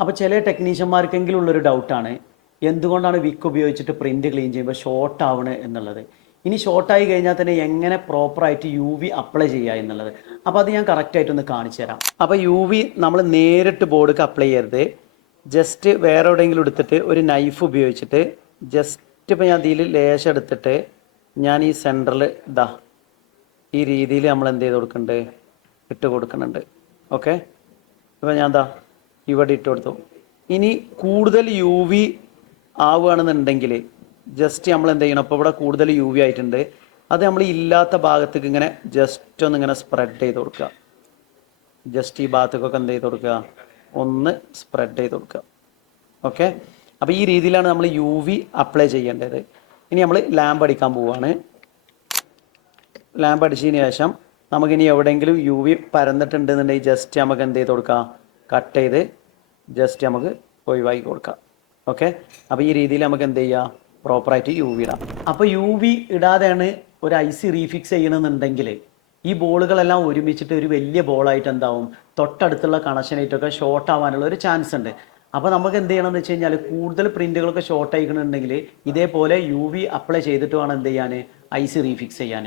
അപ്പോൾ ചില ടെക്നീഷ്യന്മാർക്കെങ്കിലും ഉള്ളൊരു ഡൗട്ടാണ് എന്തുകൊണ്ടാണ് വിക്ക് ഉപയോഗിച്ചിട്ട് പ്രിൻ്റ് ക്ലീൻ ചെയ്യുമ്പോൾ ഷോർട്ട് ആവണത് എന്നുള്ളത്. ഇനി ഷോർട്ടായി കഴിഞ്ഞാൽ തന്നെ എങ്ങനെ പ്രോപ്പറായിട്ട് യു വി അപ്ലൈ ചെയ്യുക എന്നുള്ളത്. അപ്പോൾ അത് ഞാൻ കറക്റ്റായിട്ടൊന്ന് കാണിച്ചു തരാം. അപ്പോൾ യു വി നമ്മൾ നേരിട്ട് ബോർഡിലേക്ക് അപ്ലൈ ചെയ്യരുത്. ജസ്റ്റ് വേറെ എവിടെയെങ്കിലും എടുത്തിട്ട് ഒരു നൈഫ് ഉപയോഗിച്ചിട്ട് ജസ്റ്റ് ഇപ്പോൾ ഞാൻ ഇതിൽ ലേശം എടുത്തിട്ട് ഞാൻ ഈ സെൻറ്ററിൽ ഇതാ ഈ രീതിയിൽ നമ്മൾ എന്ത് ചെയ്ത് കൊടുക്കുന്നുണ്ട്, ഇട്ട് കൊടുക്കുന്നുണ്ട്. ഓക്കെ, ഇപ്പോൾ ഞാൻ എന്താ ഇവിടെ ഇട്ട് കൊടുത്തു. ഇനി കൂടുതൽ യു വി ആവുകയാണെന്നുണ്ടെങ്കിൽ ജസ്റ്റ് നമ്മൾ എന്ത് ചെയ്യണം, അപ്പോൾ ഇവിടെ കൂടുതൽ യു വി ആയിട്ടുണ്ട്, അത് നമ്മൾ ഇല്ലാത്ത ഭാഗത്തേക്ക് ഇങ്ങനെ ജസ്റ്റ് ഒന്ന് ഇങ്ങനെ സ്പ്രെഡ് ചെയ്ത് കൊടുക്കുക. ജസ്റ്റ് ഈ ഭാഗത്തേക്കൊക്കെ എന്ത് ചെയ്ത് കൊടുക്കുക, ഒന്ന് സ്പ്രെഡ് ചെയ്ത് കൊടുക്കുക. ഓക്കെ, അപ്പോൾ ഈ രീതിയിലാണ് നമ്മൾ യു വി അപ്ലൈ ചെയ്യേണ്ടത്. ഇനി നമ്മൾ ലാമ്പ് അടിക്കാൻ പോവുകയാണ്. ലാമ്പ് അടിച്ചതിന് ശേഷം നമുക്കിനി എവിടെയെങ്കിലും യു വി പരന്നിട്ടുണ്ടെന്നുണ്ടെങ്കിൽ ജസ്റ്റ് നമുക്ക് എന്ത് ചെയ്ത് കൊടുക്കാം, കട്ട് ചെയ്ത് ജസ്റ്റ് നമുക്ക് ഒഴിവാക്കി കൊടുക്കാം. ഓക്കെ, അപ്പോൾ ഈ രീതിയിൽ നമുക്ക് എന്ത് ചെയ്യാം, പ്രോപ്പറായിട്ട് യു വി ഇടാം. അപ്പോൾ യു വി ഇടാതെയാണ് ഒരു ഐസി റീഫിക്സ് ചെയ്യണമെന്നുണ്ടെങ്കിൽ ഈ ബോളുകളെല്ലാം ഒരുമിച്ചിട്ട് ഒരു വലിയ ബോളായിട്ട് എന്താവും, തൊട്ടടുത്തുള്ള കണക്ഷനായിട്ടൊക്കെ ഷോർട്ട് ആവാനുള്ള ഒരു ചാൻസ് ഉണ്ട്. അപ്പോൾ നമുക്ക് എന്ത് ചെയ്യണമെന്ന് വെച്ച് കഴിഞ്ഞാൽ കൂടുതൽ പ്രിൻറ്റുകളൊക്കെ ഷോർട്ട് ആയിക്കണമെന്നുണ്ടെങ്കിൽ ഇതേപോലെ യു വി അപ്ലൈ ചെയ്തിട്ട് വേണം എന്ത് ചെയ്യാൻ, ഐസി റീഫിക്സ് ചെയ്യാൻ.